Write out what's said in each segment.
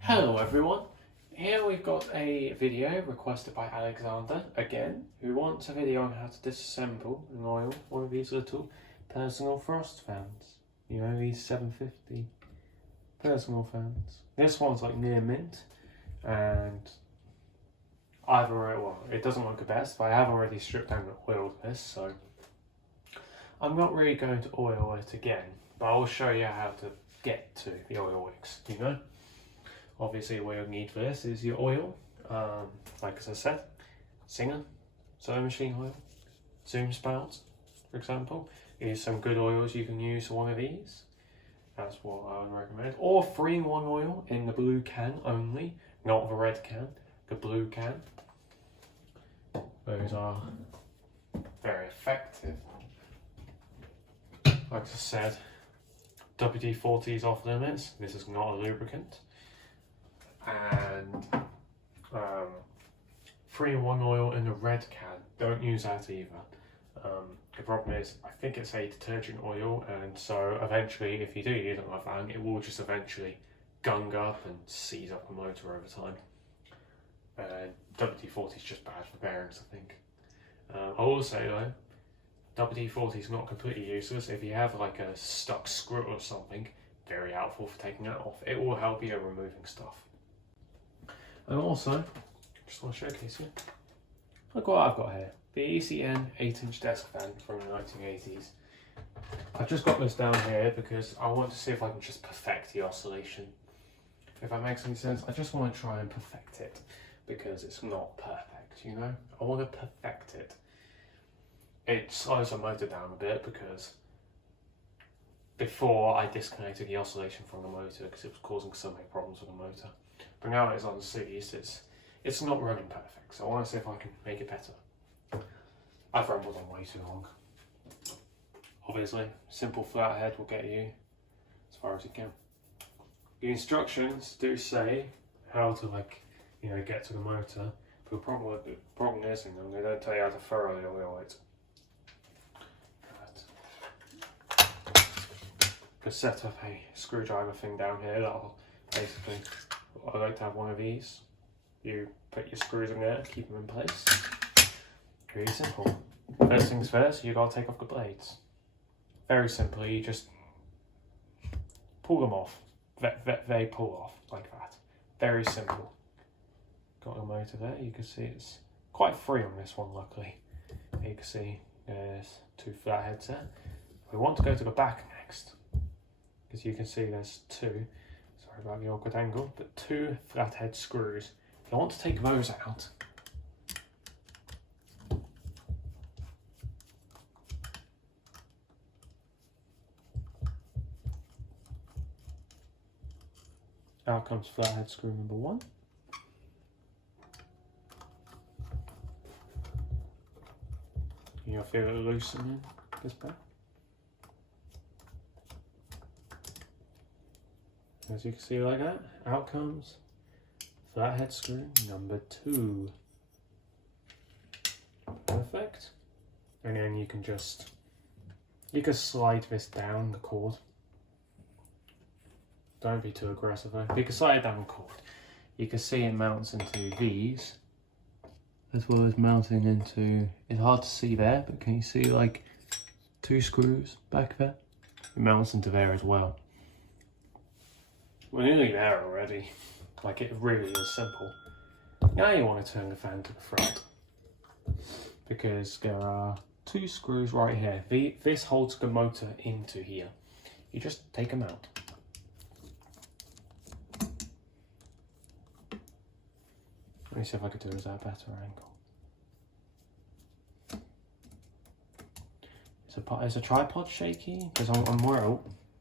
Hello everyone, here we've got a video requested by Alexander again, who wants a video on how to disassemble and oil one of these little personal frost fans. You know, these 750 personal fans. This one's like near mint, and I've already, well, it doesn't look the best, but I have already stripped down and oiled this, so I'm not really going to oil it again, but I'll show you how to get to the oil wicks, you know? Obviously what you'll need for this is your oil, like as I said, Singer, sewing machine oil, Zoom spouts, for example. Here's some good oils you can use for one of these. That's what I would recommend. Or 3-in-1 oil in the blue can only, not the red can, the blue can. Those are very effective. Like I said, WD-40 is off limits. This is not a lubricant. And 3-in-1 oil in the red can, don't use that either. The problem is, I think it's a detergent oil, and so eventually if you do use it on a fan, it will just eventually gung up and seize up the motor over time. WD-40 is just bad for bearings, I think. I will say though, WD-40 is not completely useless. If you have like a stuck screw or something, very helpful for taking that off. It will help you at removing stuff. And also, just want to showcase you, look what I've got here. The ECN 8-inch desk fan from the 1980s. I've just got this down here because I want to see if I can just perfect the oscillation. If that makes any sense, I just want to try and perfect it because it's not perfect, you know? I want to perfect it. It slows the motor down a bit because before I disconnected the oscillation from the motor because it was causing so many problems with the motor. But now it's unseized, it's not running perfect, so I want to see if I can make it better. I've rambled on way too long. Obviously, simple flathead will get you as far as you can. The instructions do say how to, like, you know, get to the motor, but the problem is in them, they don't tell you how to thoroughly oil it. Could set up a screwdriver thing down here that'll basically, I like to have one of these. You put your screws in there, keep them in place. Really simple. First things first, you gotta take off the blades. Very simply, you just pull them off. They pull off like that. Very simple. Got the motor there. You can see it's quite free on this one, luckily. You can see there's 2 flatheads there. We want to go to the back next, because you can see there's 2. Sorry about the awkward angle, but 2 flathead screws. If you want to take those out, out comes flathead screw number 1. You'll feel it loosening this bit. As you can see, like that, out comes flathead screw number 2. Perfect. And then you can slide this down the cord. Don't be too aggressive though. You can slide it down the cord. You can see it mounts into these, as well as mounting into, it's hard to see there, but can you see like 2 screws back there? It mounts into there as well. We're nearly there already. Like, it really is simple. Now you want to turn the fan to the front, because there are 2 screws right here. This holds the motor into here. You just take them out. Let me see if I could do it at a better angle. Is a tripod shaky? Because I'm worried. Oh,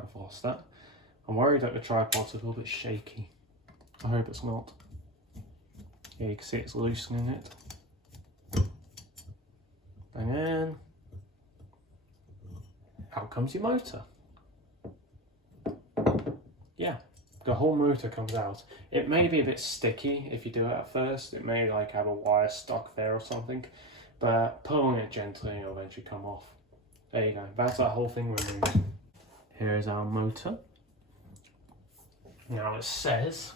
I've lost that. I'm worried that the tripod's a little bit shaky. I hope it's not. Yeah, you can see it's loosening it. And then out comes your motor. Yeah, the whole motor comes out. It may be a bit sticky if you do it at first. It may like have a wire stuck there or something, but pulling it gently will eventually come off. There you go, that's that whole thing removed. Here is our motor. Now it says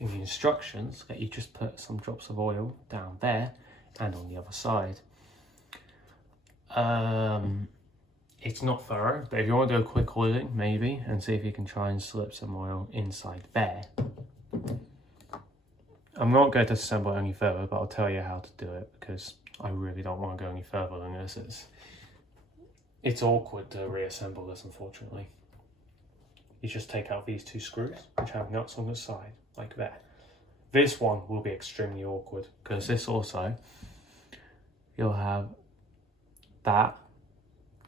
in the instructions that you just put some drops of oil down there and on the other side. It's not thorough, but if you want to do a quick oiling, maybe, and see if you can try and slip some oil inside there. I'm not going to disassemble it any further, but I'll tell you how to do it, because I really don't want to go any further than this. It's awkward to reassemble this, unfortunately. You just take out these two screws, which have nuts on the side, like that. This one will be extremely awkward, because this also, you'll have that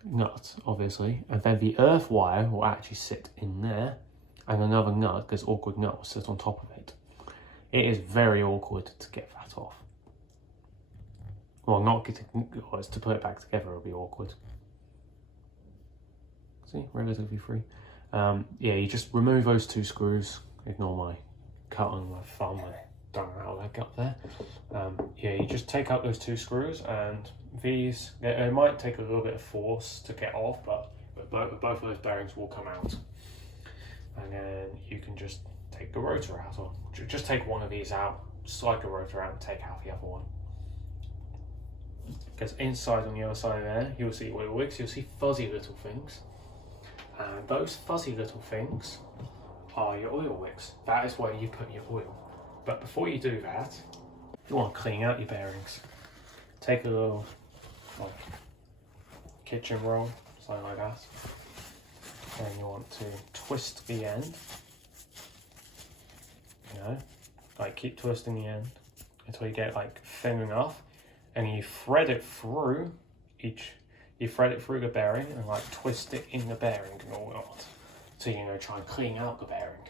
nut, obviously, and then the earth wire will actually sit in there, and another nut, this awkward nut, will sit on top of it. It is very awkward to get that off. Well, not getting, it's to put it back together, it'll be awkward. See, relatively free. Yeah, you just remove those two screws. Ignore my cut on my thumb. I don't know how that got there. Yeah, you just take out those two screws, and these, it might take a little bit of force to get off, but both of those bearings will come out. And then you can just take the rotor out, or just take one of these out, slide the rotor out and take out the other one. Because inside on the other side there, you'll see oil wicks, you'll see fuzzy little things. And those fuzzy little things are your oil wicks. That is where you put your oil. But before you do that, you want to clean out your bearings. Take a little like kitchen roll, something like that. And you want to twist the end. You know, like keep twisting the end until you get like thin enough, and you thread it through you thread it through the bearing and like twist it in the bearing and all that. So, you know, try and clean out the bearing.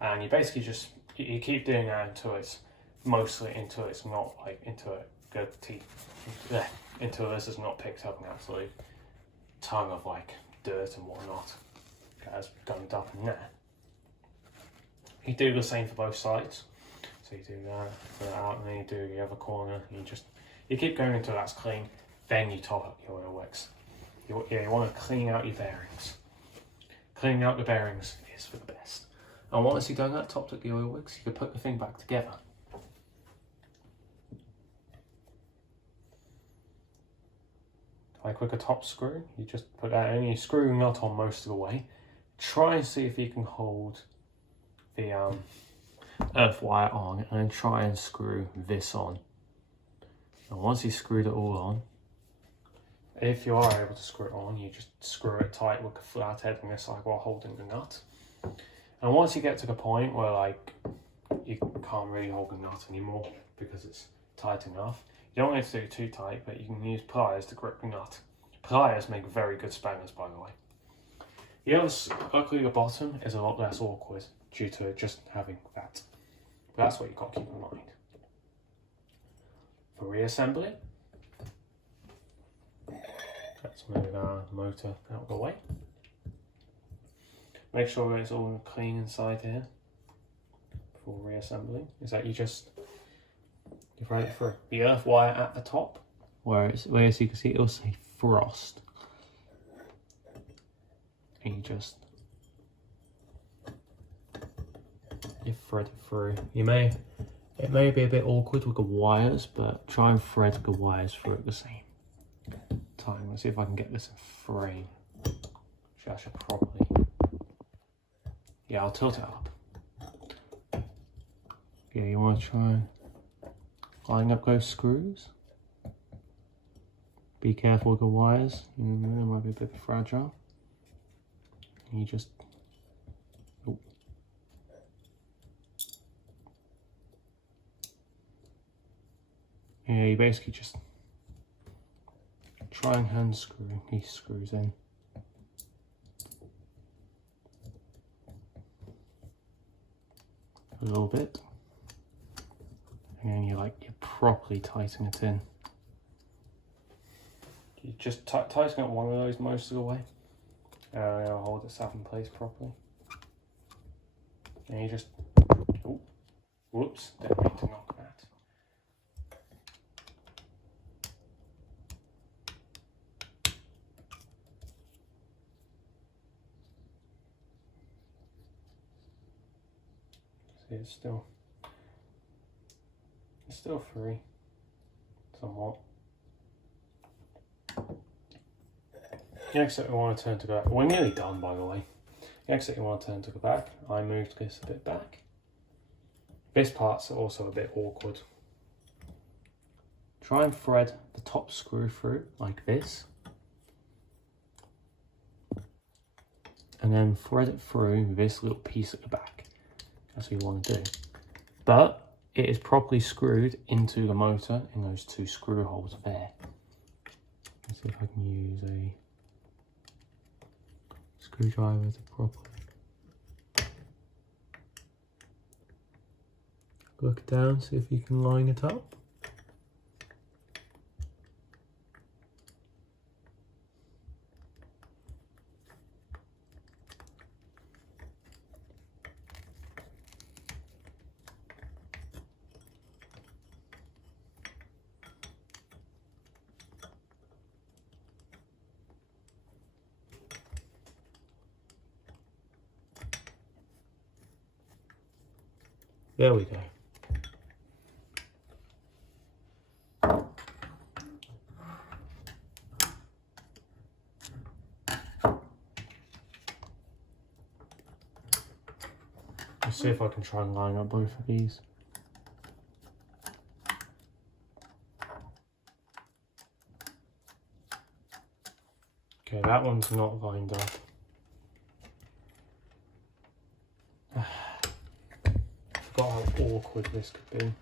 And you basically just, you keep doing that until it's mostly, until it's not like, until this is not picked up an absolute ton of like dirt and whatnot that's gummed up in there. You do the same for both sides. So you do that, put that out, and then you do the other corner. You keep going until that's clean. Then you top up your oil wicks. You want to clean out your bearings. Cleaning out the bearings is for the best. And once you've done that, topped up the oil wicks, you can put the thing back together. Like with a top screw, you just put that in, you screw the nut on most of the way. Try and see if you can hold the earth wire on, and then try and screw this on. And once you've screwed it all on, if you are able to screw it on, you just screw it tight with a flat head on this side while holding the nut. And once you get to the point where like you can't really hold the nut anymore because it's tight enough, you don't want to do it too tight, but you can use pliers to grip the nut. Pliers make very good spanners, by the way. Luckily the bottom is a lot less awkward due to just having that. But that's what you've got to keep in mind. For reassembly, let's move our motor out of the way. Make sure it's all clean inside here before reassembling. Is that you thread it through the earth wire at the top, where as you can see it'll say frost, and you thread it through. It may be a bit awkward with the wires, but try and thread the wires through at the same time. Let's see if I can get this in frame. I should probably, yeah, I'll tilt it up. Yeah, you want to try and line up those screws. Be careful with the wires, they might be a bit fragile. And you just, oh. Yeah, you basically just try and hand screw these screws in. A little bit. And then you're properly tighten it in. You just tighten up one of those most of the way. It'll hold itself in place properly. And you just, oh, whoops, didn't mean to knock that. See, it's still still free, somewhat. The exit we want to turn to go back. We're nearly done, by the way. The exit you want to turn to go back. I moved this a bit back. This part's also a bit awkward. Try and thread the top screw through like this. And then thread it through this little piece at the back. That's what you want to do. But it is properly screwed into the motor in those two screw holes there. Let's see if I can use a screwdriver to properly look down, see if you can line it up. There we go. Let's see if I can try and line up both of these. Okay, that one's not lined up. I forgot how awkward this could be.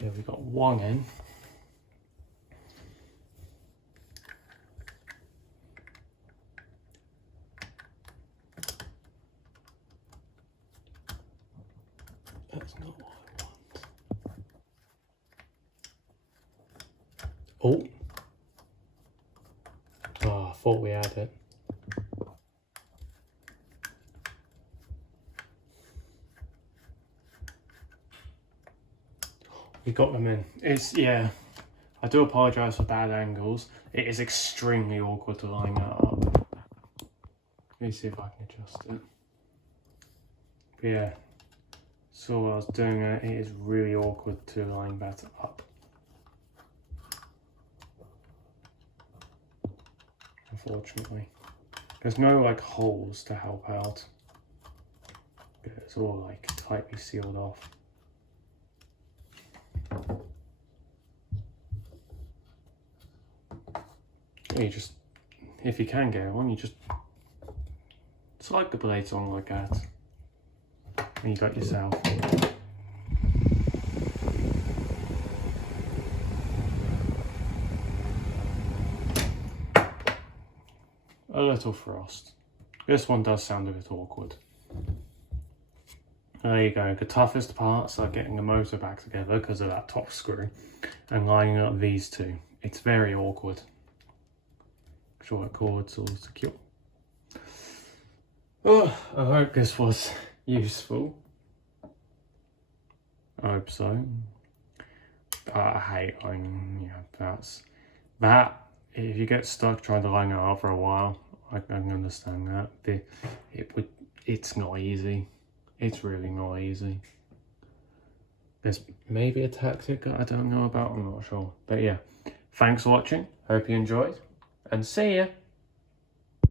Okay, we've got one in. That's not what I want. Oh, I thought we had it. We got them in. Yeah, I do apologise for bad angles. It is extremely awkward to line that up. Let me see if I can adjust it. But yeah, so while I was doing it, it is really awkward to line that up. Unfortunately. There's no like holes to help out. It's all like tightly sealed off. You just, if you can get one, you just slide the blades on like that, and you got yourself a little frost. This one does sound a bit awkward. There you go. The toughest parts are getting the motor back together because of that top screw and lining up these two. It's very awkward. Sure the cord's all secure. Oh, I hope this was useful. I hope so. That. If you get stuck trying to line it up for a while, I can understand that. It's not easy. It's really not easy. There's maybe a tactic that I don't know about. I'm not sure. But yeah, thanks for watching. Hope you enjoyed. And see ya!